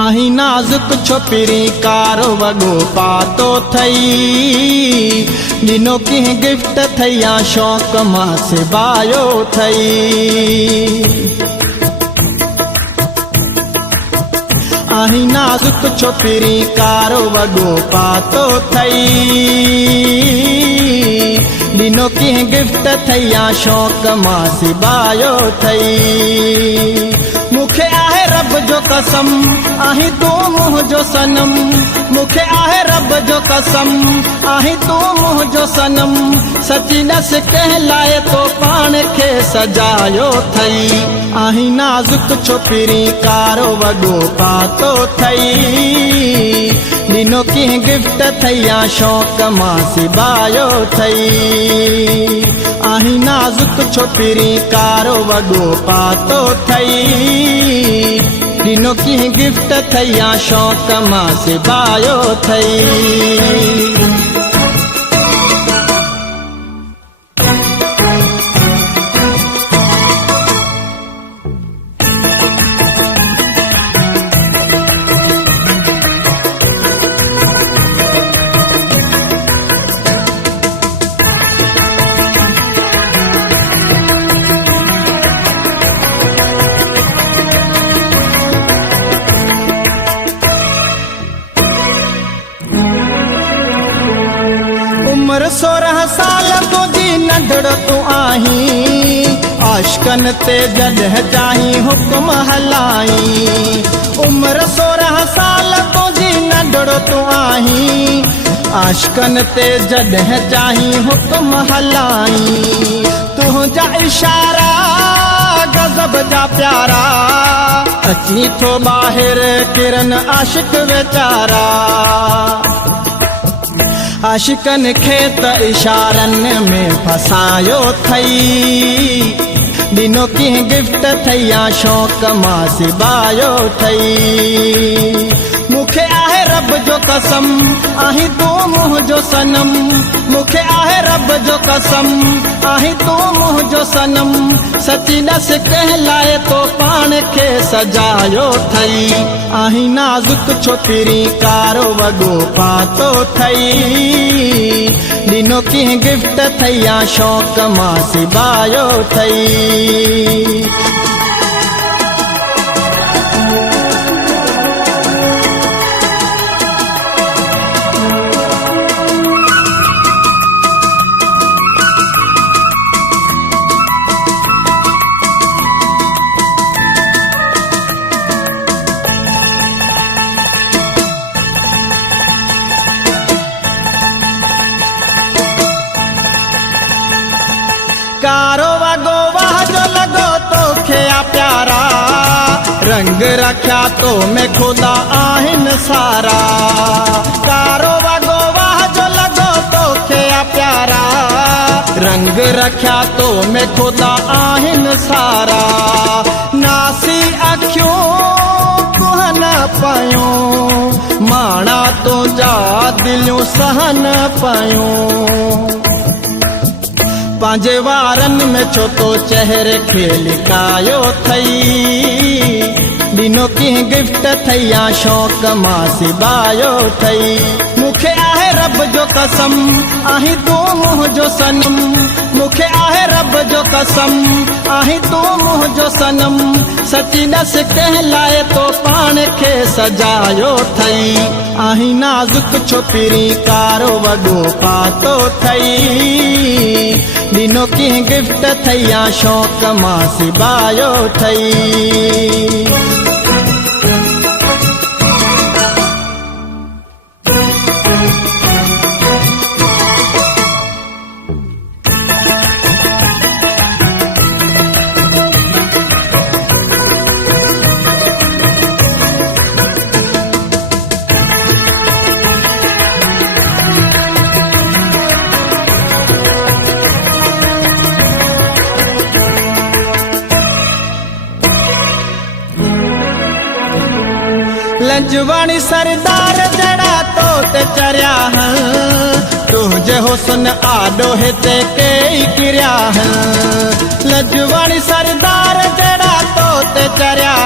आही नाजुक छोपिरी कारो वगो पातो थई दिनो की गिफ्ट थैया शौक मां से बायो थई। आही नाजुक छोपिरी कारो वगो पातो थई दिनो की गिफ्ट थैया शौक मां से बायो थई। मुखे आहे रब जो कसम आही तू मुँह जो सनम, मुखे आहे रब जो कसम आही तू मुँह जो सनम, सची नस कहलाए तो पान खे सजायो थई। आही नाजुक छोपिरी कारो वगो पातो थई दिनो की गिफ्ट थैया शौक मां सिबायो थई। आही नाजुक छोपिरी कारो वगो पातो थई दिनो की गिफ्ट थैया शौक मां सिबायो थई। उम्र 16 साल तुझी नंढड़ो तू आही आशकन ते जॾहिं चाही हुक्म हलाई। उम्र 16 साल तुझी नंढड़ो तू आही आशकन ते जॾहिं चाही हुक्म हलाई। तुंहिंजा इशारा गज़ब जा प्यारा अची थो ॿाहिर किरन आशिक वीचारा। आशिकन खे त इशारन में फसायो थई दिनो की गिफ्ट थैया शौक मां सिबायो थई। मुखे आहे रब जो कसम आही तू मुँह जो सनम, मुखे आहे रब जो कसम आही तू मुँह जो सनम, सची नस कहलाए तो पान खे सजायो थई। आही नाजुक छोपिरी कारो वगो पातो थई दिनो की गिफ्ट थैया शौक मां सिबायो थई। कारो वगो वाह जो लगो तो खे प्यारा, रंग रखा तो मैं खुदा आहिन सारा। कारो वगो वाह जो लगो तो खे प्यारा, रंग रखा तो मैं खुदा आहिन सारा। नासी अखियों कुहन पयो माना तो जा दिलियों सहन पयो। पांजे वारन में छो तो चेहरे खे लिकायो थई दिनो की गिफ्ट थैया शौक मां सिबायो थई। मुखे आहे रब जो कसम आही तू मुँह जो सनम, मुखे आहे रब जो कसम आही तू मुँह जो सनम, सची नस कहलाए तो पान खे सजायो थई। आही नाजुक छोपिरी कारो वगो पातो थई दिनो की गिफ्ट थैया शौक मां सिबायो थई। लजवानी सरदार जड़ा तो ते चरिया तुझे हुसन आडो हिते कई किरिया। लजवानी सरदार जड़ा तो ते चरिया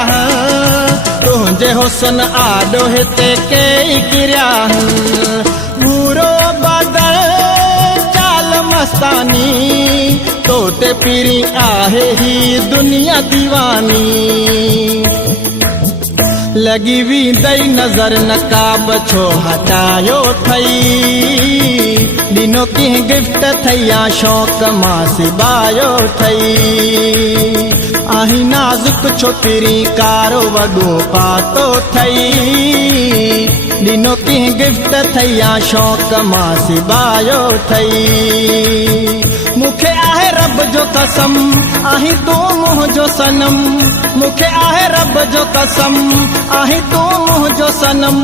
जे हुसन आडो हिते कई किरिया पूरो बदल चाल मस्तानी तो ते पीरी आहे ही दुनिया दीवानी लगी वेंदई नज़र नकाब छो हटायो थई ॾिनो कंहिं गिफ्ट थैया शौक़ मां सिबायो थई आही नाज़ुक छोकिरी कारो वॻो पातो थई ॾिनो कंहिं गिफ्ट थैया शौक़ मां सिबायो थई मूंखे आहे रब जो कसम आहीं तूं मुंहिंजो सनम मूंखे आहे रब जो कसम आहीं तूं मुंहिंजो सनम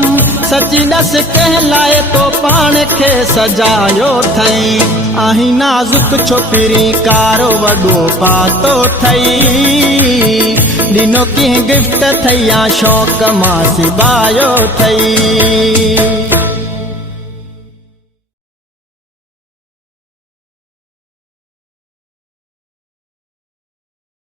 सची ॾस कंहिं लाइ तो पाण खे सजायो थई आहीं नाज़ुक छोकिरी कारो वॻो पातो थई ॾिनो कंहिं गिफ्ट थैया शौक़ मां सिबायो थई